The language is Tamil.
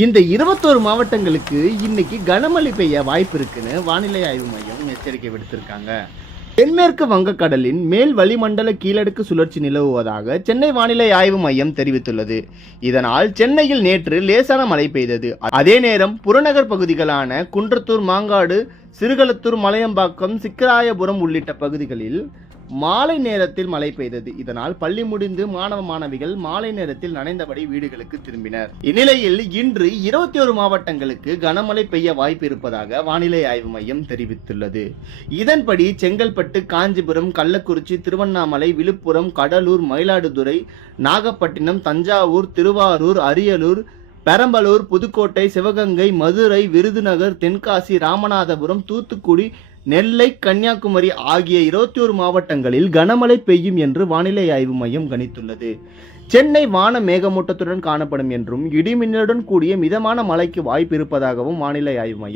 இந்த இருபத்தோரு மாவட்டங்களுக்கு இன்னைக்கு கனமழை பெய்ய வாய்ப்பு இருக்குன்னு வானிலை ஆய்வு மையம் எச்சரிக்கை விடுத்திருக்காங்க. தென்மேற்கு வங்கக்கடலின் மேல் வளிமண்டல கீழடுக்கு சுழற்சி நிலவுவதாக சென்னை வானிலை ஆய்வு மையம் தெரிவித்துள்ளது. இதனால் சென்னையில் நேற்று லேசான மழை பெய்தது. அதே நேரம் புறநகர் பகுதிகளான குன்றத்தூர் மாங்காடு சிறுகளத்தூர் மலையம்பாக்கம் சிக்கராயபுரம் உள்ளிட்ட பகுதிகளில் மாலை நேரத்தில் மழை பெய்தது. இதனால் பள்ளி முடிந்து மாணவ மாணவிகள் மாலை நேரத்தில் நனைந்தபடி வீடுகளுக்கு திரும்பினர். இந்நிலையில் இன்று இருபத்தி ஒரு மாவட்டங்களுக்கு கனமழை பெய்ய வாய்ப்பு இருப்பதாக வானிலை ஆய்வு மையம் தெரிவித்துள்ளது. இதன்படி செங்கல்பட்டு காஞ்சிபுரம் கள்ளக்குறிச்சி திருவண்ணாமலை விழுப்புரம் கடலூர் மயிலாடுதுறை நாகப்பட்டினம் தஞ்சாவூர் திருவாரூர் அரியலூர் பெரம்பலூர் புதுக்கோட்டை சிவகங்கை மதுரை விருதுநகர் தென்காசி ராமநாதபுரம் தூத்துக்குடி நெல்லை கன்னியாகுமரி ஆகிய இருபத்தி ஒரு மாவட்டங்களில் கனமழை பெய்யும் என்று வானிலை ஆய்வு மையம் கணித்துள்ளது. சென்னை வான மேகமூட்டத்துடன் காணப்படும் என்றும் இடிமின்னலுடன் கூடிய மிதமான மழைக்கு வாய்ப்பு இருப்பதாகவும் வானிலை ஆய்வு மையம்